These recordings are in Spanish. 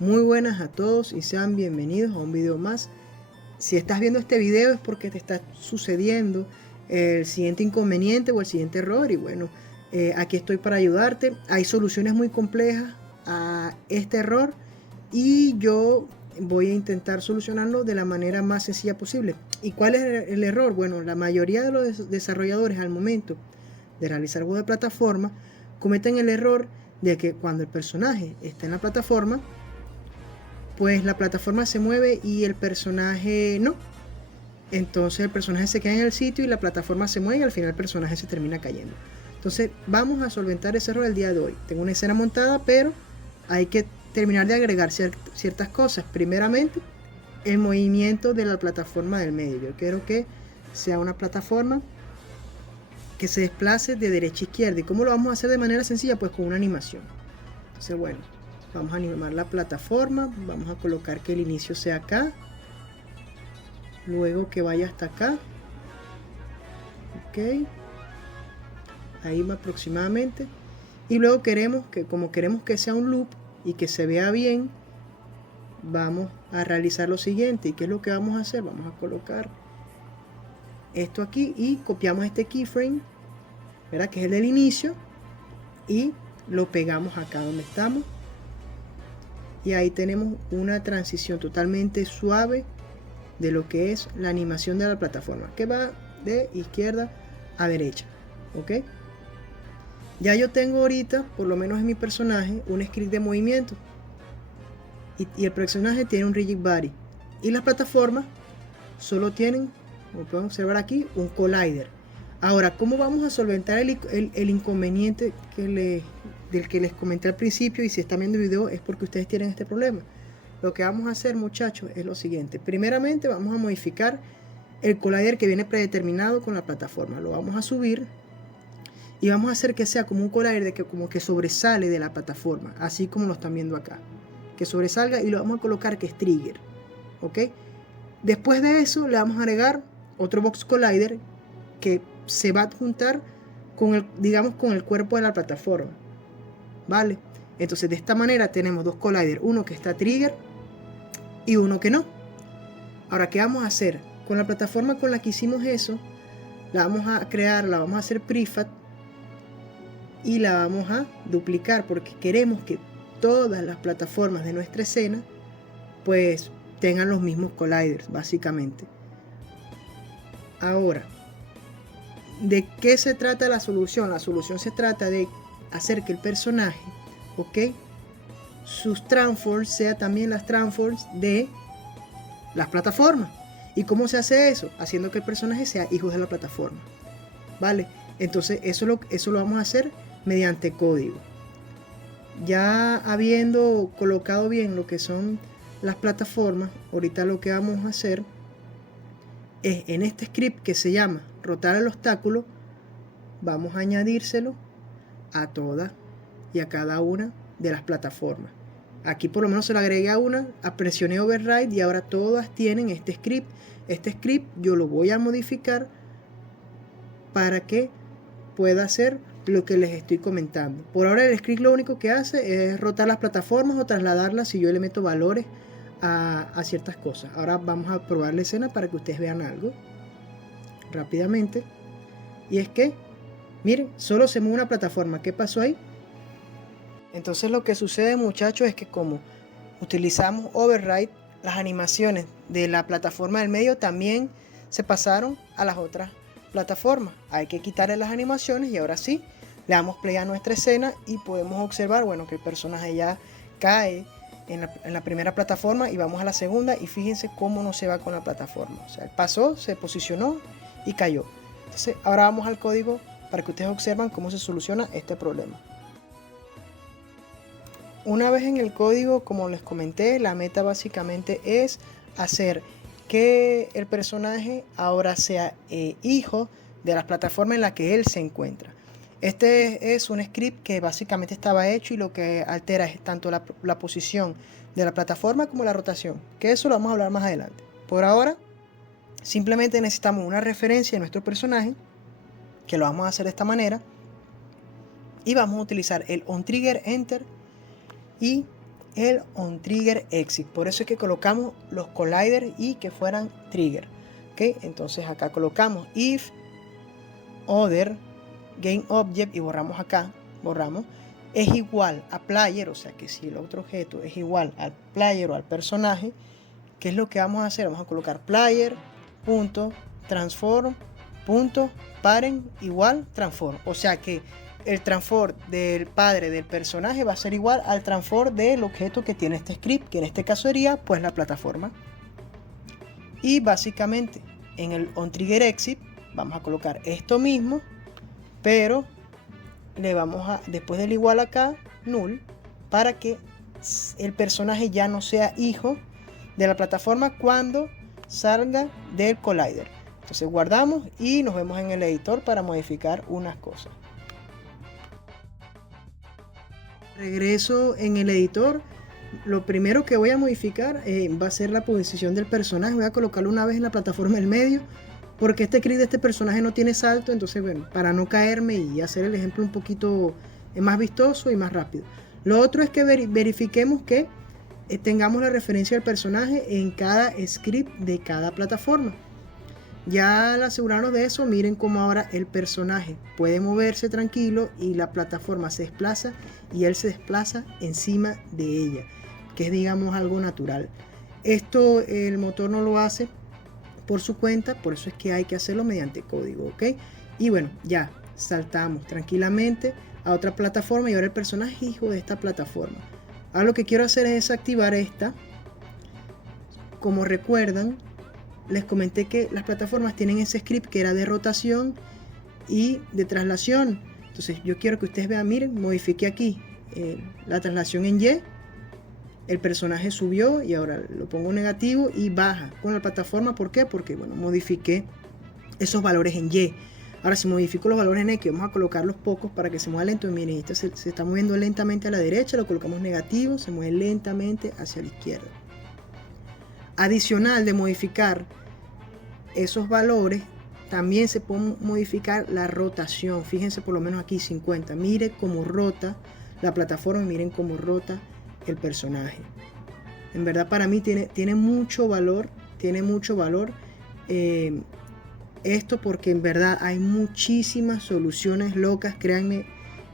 Muy buenas a todos y sean bienvenidos a un video más. Si estás viendo este video es porque te está sucediendo el siguiente inconveniente o el siguiente error y bueno, aquí estoy para ayudarte. Hay soluciones muy complejas a este error y yo voy a intentar solucionarlo de la manera más sencilla posible. ¿Y cuál es el error? Bueno, la mayoría de los desarrolladores al momento de realizar juegos de plataforma cometen el error de que cuando el personaje está en la plataforma, pues la plataforma se mueve y el personaje no. Entonces el personaje se queda en el sitio y la plataforma se mueve y al final el personaje se termina cayendo. Entonces vamos a solventar ese error el día de hoy. Tengo una escena montada, pero hay que terminar de agregar ciertas cosas. Primeramente, el movimiento de la plataforma del medio. Yo quiero que sea una plataforma que se desplace de derecha a izquierda. ¿Y cómo lo vamos a hacer de manera sencilla? Pues con una animación. Entonces bueno, vamos a animar la plataforma, vamos a colocar que el inicio sea acá, luego que vaya hasta acá, ok, ahí aproximadamente, y luego como queremos que sea un loop y que se vea bien, vamos a realizar lo siguiente. ¿Y qué es lo que vamos a hacer? Vamos a colocar esto aquí y copiamos este keyframe, ¿verdad? Que es el del inicio, y lo pegamos acá donde estamos. Y ahí tenemos una transición totalmente suave de lo que es la animación de la plataforma, que va de izquierda a derecha, ¿ok? Ya yo tengo ahorita, por lo menos en mi personaje, un script de movimiento. Y el personaje tiene un rigid body. Y las plataformas solo tienen, como pueden observar aquí, un collider. Ahora, ¿cómo vamos a solventar el inconveniente del que les comenté al principio? Y si están viendo el video es porque ustedes tienen este problema. Lo que vamos a hacer, muchachos, es lo siguiente. Primeramente vamos a modificar el collider que viene predeterminado con la plataforma. Lo vamos a subir y vamos a hacer que sea como un collider de que como que sobresale de la plataforma, así como lo están viendo acá, que sobresalga, y lo vamos a colocar que es trigger, ¿ok? Después de eso le vamos a agregar otro box collider que se va a juntar con el, digamos, con el cuerpo de la plataforma, ¿vale? Entonces de esta manera tenemos dos colliders, uno que está trigger y uno que no. Ahora, ¿qué vamos a hacer? Con la plataforma con la que hicimos eso, la vamos a crear, la vamos a hacer prefab y la vamos a duplicar porque queremos que todas las plataformas de nuestra escena pues tengan los mismos colliders, básicamente. Ahora, ¿de qué se trata la solución? La solución se trata de hacer que el personaje, ¿ok?, sus transforms sean también las transforms de las plataformas. ¿Y cómo se hace eso? Haciendo que el personaje sea hijo de la plataforma, ¿vale? Entonces eso lo vamos a hacer mediante código. Ya habiendo colocado bien lo que son las plataformas, ahorita lo que vamos a hacer es, en este script que se llama rotar el obstáculo, vamos a añadírselo a todas y a cada una de las plataformas. Aquí por lo menos se lo agregué a una, presioné override y ahora todas tienen este script. Este script yo lo voy a modificar para que pueda hacer lo que les estoy comentando. Por ahora el script lo único que hace es rotar las plataformas o trasladarlas si yo le meto valores a ciertas cosas. Ahora vamos a probar la escena para que ustedes vean algo rápidamente. Y es que, miren, solo se mueve una plataforma. ¿Qué pasó ahí? Entonces lo que sucede, muchachos, es que como utilizamos override, las animaciones de la plataforma del medio también se pasaron a las otras plataformas. Hay que quitarle las animaciones y ahora sí, le damos play a nuestra escena y podemos observar, bueno, que el personaje ya cae en la primera plataforma y vamos a la segunda y fíjense cómo no se va con la plataforma. O sea, pasó, se posicionó y cayó. Entonces ahora vamos al código para que ustedes observen cómo se soluciona este problema. Una vez en el código, como les comenté, la meta básicamente es hacer que el personaje ahora sea hijo de las plataformas en las que él se encuentra. Este es un script que básicamente estaba hecho y lo que altera es tanto la posición de la plataforma como la rotación, que eso lo vamos a hablar más adelante. Por ahora, simplemente necesitamos una referencia de nuestro personaje, que lo vamos a hacer de esta manera, y vamos a utilizar el onTriggerEnter y el onTriggerExit. Por eso es que colocamos los colliders y que fueran trigger. ¿Okay? Entonces acá colocamos if other GameObject y borramos acá, borramos, es igual a player, o sea que si el otro objeto es igual al player o al personaje, ¿qué es lo que vamos a hacer? Vamos a colocar player.transform.parent igual transform, o sea que el transform del padre del personaje va a ser igual al transform del objeto que tiene este script, que en este caso sería pues la plataforma. Y básicamente en el onTriggerExit vamos a colocar esto mismo, pero le vamos a, después del igual acá, null, para que el personaje ya no sea hijo de la plataforma cuando salga del collider. Entonces guardamos y nos vemos en el editor para modificar unas cosas. Regreso en el editor. Lo primero que voy a modificar va a ser la posición del personaje. Voy a colocarlo una vez en la plataforma del medio, porque este script de este personaje no tiene salto. Entonces, bueno, para no caerme y hacer el ejemplo un poquito más vistoso y más rápido. Lo otro es que verifiquemos que tengamos la referencia del personaje en cada script de cada plataforma. Ya al asegurarnos de eso, miren cómo ahora el personaje puede moverse tranquilo y la plataforma se desplaza y él se desplaza encima de ella, que es, digamos, algo natural. Esto el motor no lo hace por su cuenta, por eso es que hay que hacerlo mediante código, ¿ok? Y bueno, ya saltamos tranquilamente a otra plataforma y ahora el personaje es hijo de esta plataforma. Ahora lo que quiero hacer es desactivar esta. Como recuerdan, les comenté que las plataformas tienen ese script que era de rotación y de traslación. Entonces yo quiero que ustedes vean, miren, modifiqué aquí la traslación en Y. El personaje subió y ahora lo pongo negativo y baja con la plataforma. ¿Por qué? Porque bueno, modifiqué esos valores en Y. Ahora si modifico los valores en X, vamos a colocarlos pocos para que se mueva lento. Miren, esto se está moviendo lentamente a la derecha, lo colocamos negativo, se mueve lentamente hacia la izquierda. Adicional de modificar esos valores, también se puede modificar la rotación. Fíjense por lo menos aquí 50. Miren cómo rota la plataforma y miren cómo rota el personaje. En verdad para mí tiene mucho valor. Tiene mucho valor esto, porque en verdad hay muchísimas soluciones locas. Créanme,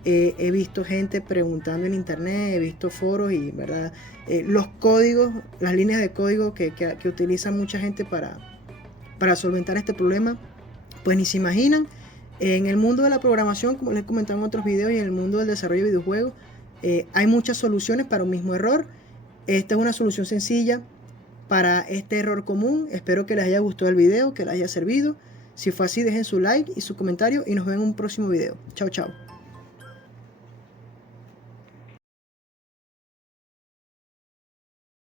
he visto gente preguntando en internet, he visto foros y en verdad los códigos, las líneas de código que utiliza mucha gente para solventar este problema, pues ni se imaginan. En el mundo de la programación, como les he comentado en otros videos, y en el mundo del desarrollo de videojuegos, hay muchas soluciones para un mismo error. Esta es una solución sencilla para este error común. Espero que les haya gustado el video, que les haya servido. Si fue así, dejen su like y su comentario y nos vemos en un próximo video. Chao, chao.